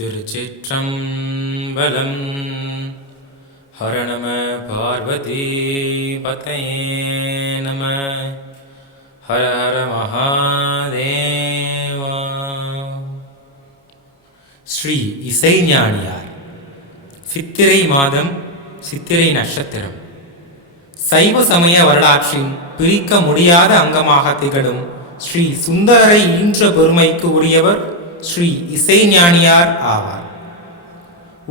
திருச்சிற்றம்பலம். ஹர நம பார்வதி பதையே நம. ஹர ஹர மகாதேவா. ஸ்ரீ இசைஞானியார். சித்திரை மாதம் சித்திரை நட்சத்திரம். சைவ சமய வரலாற்றின் பிரிக்க முடியாத அங்கமாக திகழும் ஸ்ரீ சுந்தரரை ஈன்ற பெருமைக்கு உரியவர் ஸ்ரீ இசைஞானியார் ஆவார்.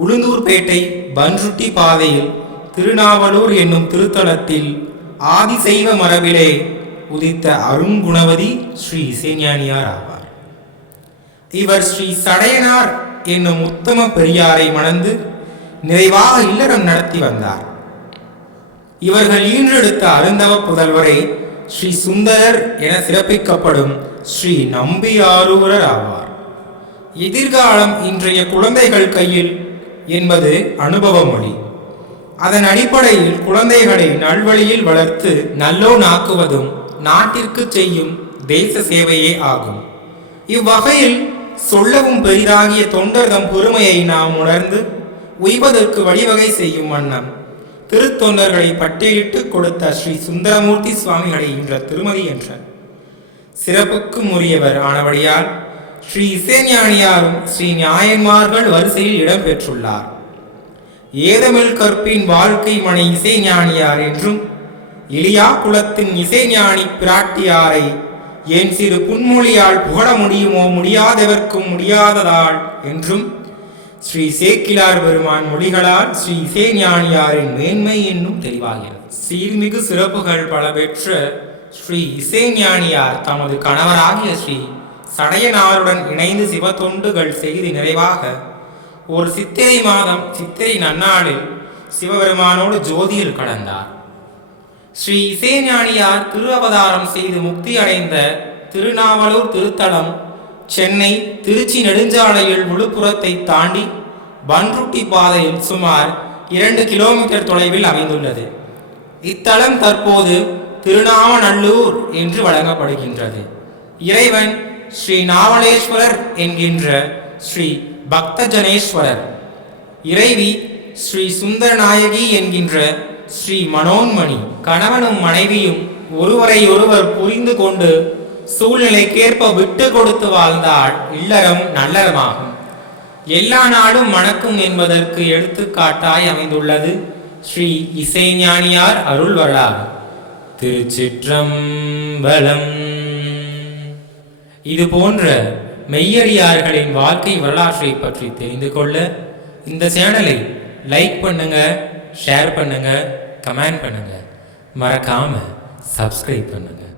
உளுந்தூர்பேட்டை பன்ருட்டி பாதையில் திருநாவலூர் என்னும் திருத்தலத்தில் ஆதிசைவ மரபிலே உதித்த அருங்குணவதி ஸ்ரீ இசைஞானியார் ஆவார். இவர் ஸ்ரீ சடையனார் என்னும் உத்தம பெரியாரை மணந்து நிறைவாக இல்லறம் நடத்தி வந்தார். இவர்கள் ஈன்றெடுத்த அருந்தவ புதல்வரை ஸ்ரீ சுந்தரர் என சிறப்பிக்கப்படும் ஸ்ரீ நம்பியாரூரர் ஆவார். எதிர்காலம் இன்றைய குழந்தைகள் கையில் என்பது அனுபவ மொழி அதன் அடிப்படையில் குழந்தைகளை நல்வழியில் வளர்த்து நல்லோனாக்குவதும் நாட்டிற்கு செய்யும் தேச சேவையே ஆகும். இவ்வகையில் சொல்லவும் பெரிதாகிய தொண்டர்தம் பெருமையை நாம் உணர்ந்து உய்வதற்கு வழிவகை செய்யும் வண்ணம் திருத்தொண்டர்களை பட்டியலிட்டு கொடுத்த ஸ்ரீ சுந்தரமூர்த்தி சுவாமிகளை என்ற திருமதி என்ற சிறப்புக்கும் உரியவர் ஆனபடியால் ஸ்ரீ இசைஞானியாரும் ஸ்ரீ நியாயன்மார்கள் வரிசையில் இடம்பெற்றுள்ளார். ஏதமிழ் கற்பின் வாழ்க்கை மனை இசைஞானியார் என்றும் எளியா குலத்தின் இசைஞானி பிராட்டியாரை என் சிறு புன்மொழியால் புகழ முடியுமோ முடியாதவர்க்கும் முடியாததால் என்றும் ஸ்ரீ சேக்கிலார் பெருமான் மொழிகளால் ஸ்ரீ இசைஞானியாரின் மேன்மை என்னும் தெளிவாகிறது. சீர்மிகு சிறப்புகள் பல பெற்ற ஸ்ரீ இசைஞானியார் தமது கணவராகிய ஸ்ரீ சடையனாருடன் இணைந்து சிவத்தொண்டுகள் செய்து நிறைவாக ஒரு சித்திரை மாதம் சித்திரை நன்னாளில் சிவபெருமானோடு ஜோதியில் கடந்தார் ஸ்ரீ இசைஞானியார் திருஅவதாரம் செய்து முக்தி அடைந்த திருநாவலூர் திருத்தலம் சென்னை திருச்சி நெடுஞ்சாலையில் விழுப்புரத்தை தாண்டி பன்ருட்டி பாதையில் சுமார் இரண்டு கிலோமீட்டர் தொலைவில் அமைந்துள்ளது. இத்தலம் தற்போது திருநாமநல்லூர் என்று வழங்கப்படுகின்றது. இறைவன் ஸ்ரீ நாவலேஸ்வரர் என்கின்ற ஸ்ரீ பக்தஜனேஸ்வரர். இறைவி ஸ்ரீ சுந்தரநாயகி என்கின்ற ஸ்ரீ மனோன்மணி. கணவனும் மனைவியும் ஒருவரையொருவர் புரிந்து கொண்டு சூழ்நிலைக்கேற்ப விட்டு கொடுத்து வாழ்ந்தால் இல்லறம் நல்லறமாகும். எல்லா நாடும் மணக்கும் என்பதற்கு எடுத்துக்காட்டாய் அமைந்துள்ளது ஸ்ரீ இசைஞானியார் அருள் வரலாறு திருச்சிற்றம்பலம் இது போன்ற மெய்யடியார்களின் வாழ்க்கை வரலாற்றை பற்றி தெரிந்து கொள்ள இந்த சேனலை லைக் பண்ணுங்க ஷேர் பண்ணுங்க கமெண்ட் பண்ணுங்க. மறக்காம சப்ஸ்கிரைப் பண்ணுங்க.